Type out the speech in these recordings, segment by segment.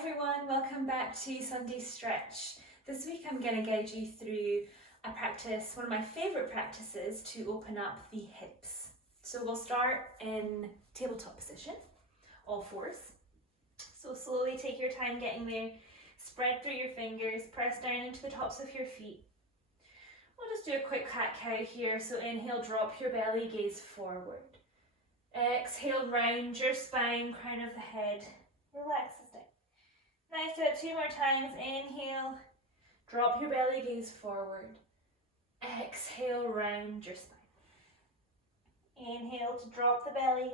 everyone, welcome back to Sunday Stretch. This week I'm going to guide you through a practice, one of my favourite practices to open up the hips. So we'll start in tabletop position, all fours. So slowly take your time getting there, spread through your fingers, press down into the tops of your feet. We'll just do a quick cat-cow here, so inhale, drop your belly, gaze forward. Exhale, round your spine, crown of the head, relaxes down. Nice, do it 2 more times. Inhale, drop your belly, gaze forward. Exhale, round your spine. Inhale to drop the belly,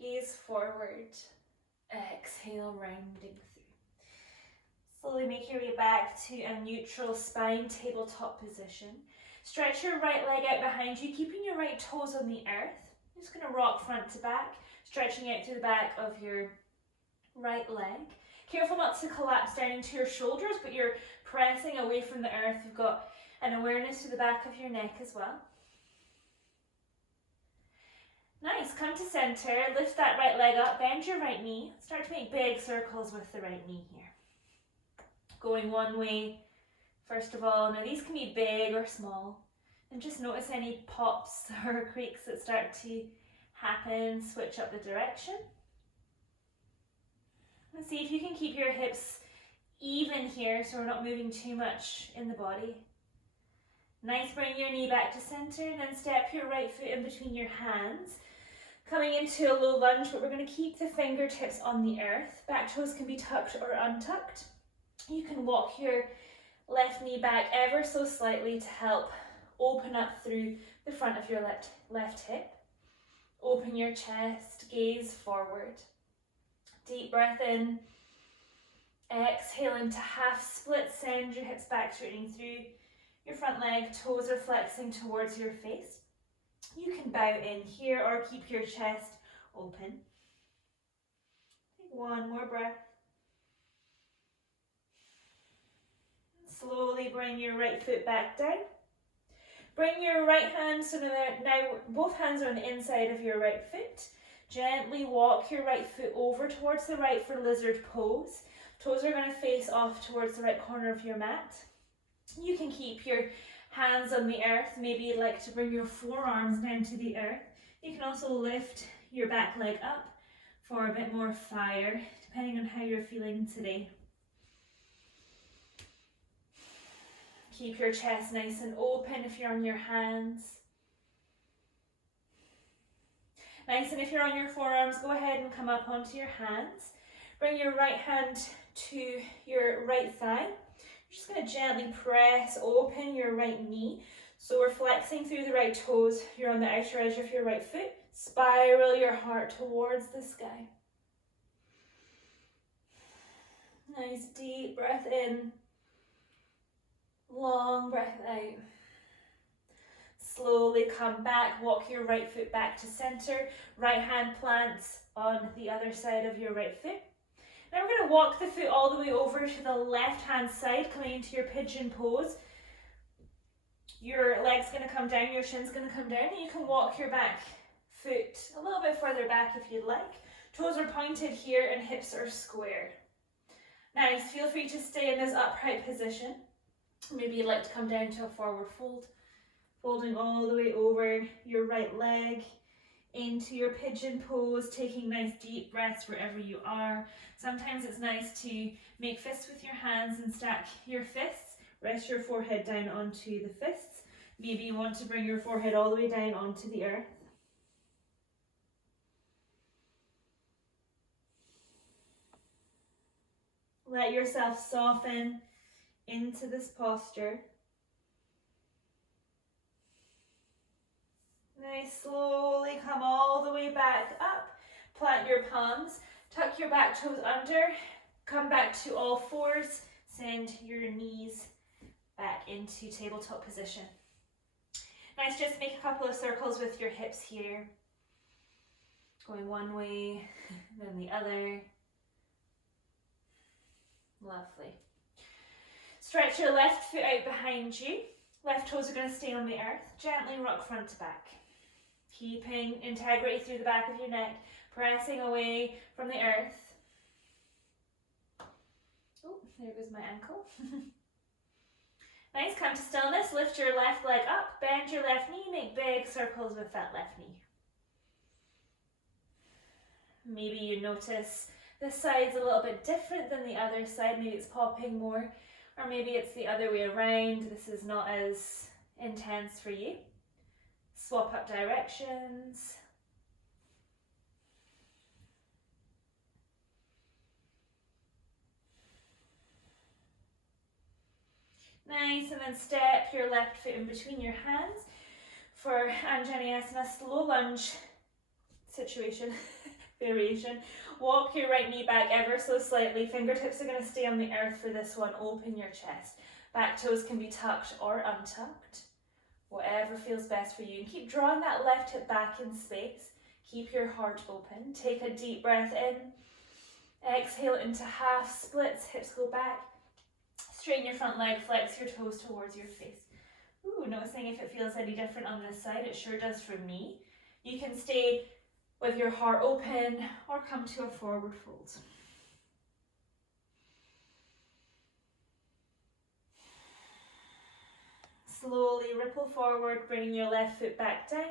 gaze forward. Exhale, rounding through. Slowly make your way back to a neutral spine tabletop position. Stretch your right leg out behind you, keeping your right toes on the earth. I'm just going to rock front to back, stretching out through the back of your right leg. Careful not to collapse down into your shoulders, but you're pressing away from the earth. You've got an awareness to the back of your neck as well. Nice, come to center, lift that right leg up, bend your right knee. Start to make big circles with the right knee here. Going one way, first of all. Now these can be big or small. And just notice any pops or creaks that start to happen. Switch up the direction. And see if you can keep your hips even here so we're not moving too much in the body. Nice, bring your knee back to center and then step your right foot in between your hands. Coming into a low lunge, but we're going to keep the fingertips on the earth. Back toes can be tucked or untucked. You can walk your left knee back ever so slightly to help open up through the front of your left hip. Open your chest, gaze forward. Deep breath in. Exhale into half split. Send your hips back, straightening through your front leg. Toes are flexing towards your face. You can bow in here or keep your chest open. Take one more breath. Slowly bring your right foot back down. Bring your right hand, so now both hands are on the inside of your right foot. Gently walk your right foot over towards the right for lizard pose. Toes are going to face off towards the right corner of your mat. You can keep your hands on the earth. Maybe you'd like to bring your forearms down to the earth. You can also lift your back leg up for a bit more fire, depending on how you're feeling today. Keep your chest nice and open if you're on your hands. Nice, and if you're on your forearms, go ahead and come up onto your hands. Bring your right hand to your right thigh. You're just going to gently press open your right knee. So we're flexing through the right toes. You're on the outer edge of your right foot. Spiral your heart towards the sky. Nice deep breath in. Long breath out. Slowly come back, walk your right foot back to center. Right hand plants on the other side of your right foot. Now we're going to walk the foot all the way over to the left hand side, coming into your pigeon pose. Your leg's going to come down, your shin's going to come down, and you can walk your back foot a little bit further back if you'd like. Toes are pointed here and hips are squared. Nice, feel free to stay in this upright position. Maybe you'd like to come down to a forward fold. Folding all the way over your right leg into your pigeon pose, taking nice deep breaths wherever you are. Sometimes it's nice to make fists with your hands and stack your fists. Rest your forehead down onto the fists. Maybe you want to bring your forehead all the way down onto the earth. Let yourself soften into this posture. Nice, slowly come all the way back up. Plant your palms, tuck your back toes under, come back to all fours, send your knees back into tabletop position. Nice, just make a couple of circles with your hips here. Going one way, then the other. Lovely. Stretch your left foot out behind you. Left toes are going to stay on the earth. Gently rock front to back. Keeping integrity through the back of your neck, pressing away from the earth. Oh, there goes my ankle. Nice, come to stillness, lift your left leg up, bend your left knee, make big circles with that left knee. Maybe you notice this side's a little bit different than the other side, maybe it's popping more, or maybe it's the other way around, this is not as intense for you. Swap up directions. Nice, and then step your left foot in between your hands for Anjaneyasana, slow lunge situation, variation. Walk your right knee back ever so slightly. Fingertips are going to stay on the earth for this one. Open your chest. Back toes can be tucked or untucked, whatever feels best for you. And keep drawing that left hip back in space. Keep your heart open. Take a deep breath in. Exhale into half splits, hips go back. Straighten your front leg, flex your toes towards your face. Ooh, noticing if it feels any different on this side, it sure does for me. You can stay with your heart open or come to a forward fold. Slowly ripple forward, bringing your left foot back down.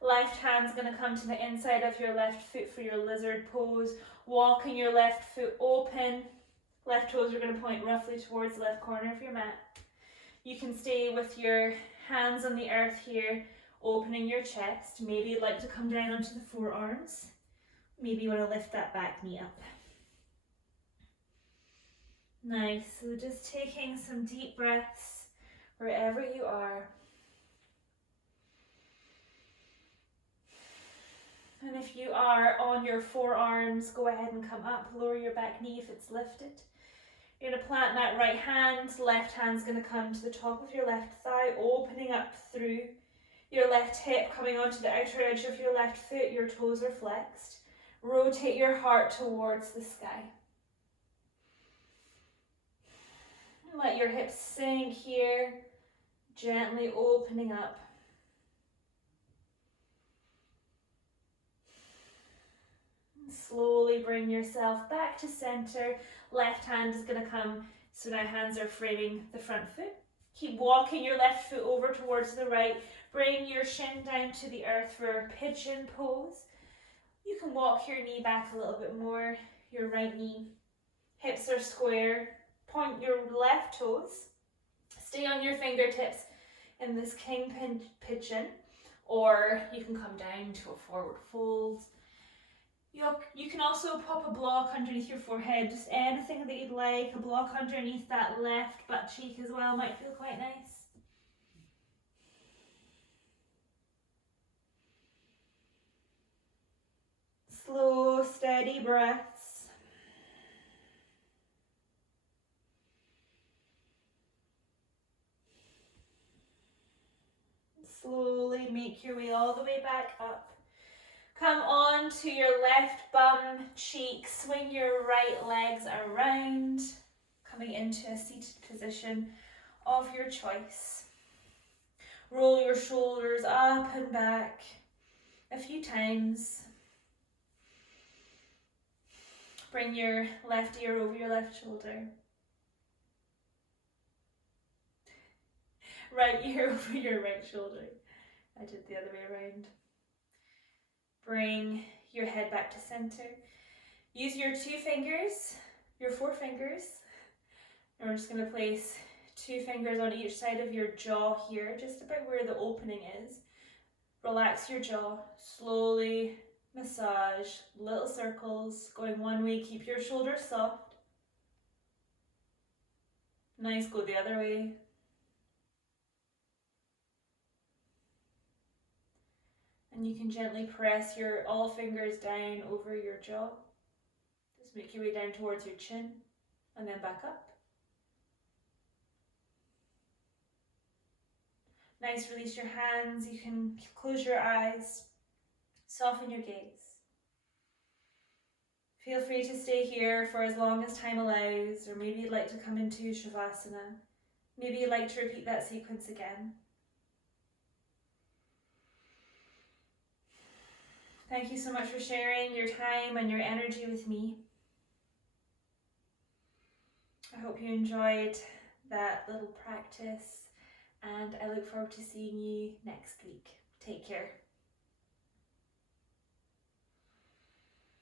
Left hand's going to come to the inside of your left foot for your lizard pose. Walking your left foot open. Left toes are going to point roughly towards the left corner of your mat. You can stay with your hands on the earth here, opening your chest. Maybe you'd like to come down onto the forearms. Maybe you want to lift that back knee up. Nice, so just taking some deep breaths wherever you are. And if you are on your forearms, go ahead and come up, lower your back knee if it's lifted. You're going to plant that right hand, left hand's going to come to the top of your left thigh, opening up through your left hip, coming onto the outer edge of your left foot, your toes are flexed. Rotate your heart towards the sky. Let your hips sink here, gently opening up. Slowly bring yourself back to center. Left hand is going to come, so now hands are framing the front foot. Keep walking your left foot over towards the right. Bring your shin down to the earth for pigeon pose. You can walk your knee back a little bit more, your right knee. Hips are square. Point your left toes. Stay on your fingertips in this king pigeon, or you can come down to a forward fold. You can also pop a block underneath your forehead, just anything that you'd like. A block underneath that left butt cheek as well might feel quite nice. Slow, steady breaths. Slowly make your way all the way back up. Come on to your left bum cheek, swing your right legs around, coming into a seated position of your choice. Roll your shoulders up and back a few times. Bring your left ear over your left shoulder. Right ear over your right shoulder. I did the other way around. Bring your head back to center. Use your four fingers, and we're just going to place 2 fingers on each side of your jaw here, just about where the opening is. Relax your jaw, slowly massage, little circles, going one way, keep your shoulders soft. Nice, go the other way. And you can gently press your all fingers down over your jaw. Just make your way down towards your chin and then back up. Nice, release your hands. You can close your eyes, soften your gaze. Feel free to stay here for as long as time allows, or maybe you'd like to come into Shavasana. Maybe you'd like to repeat that sequence again. Thank you so much for sharing your time and your energy with me. hope you enjoyed that little practice, and I look forward to seeing you next week. Take care.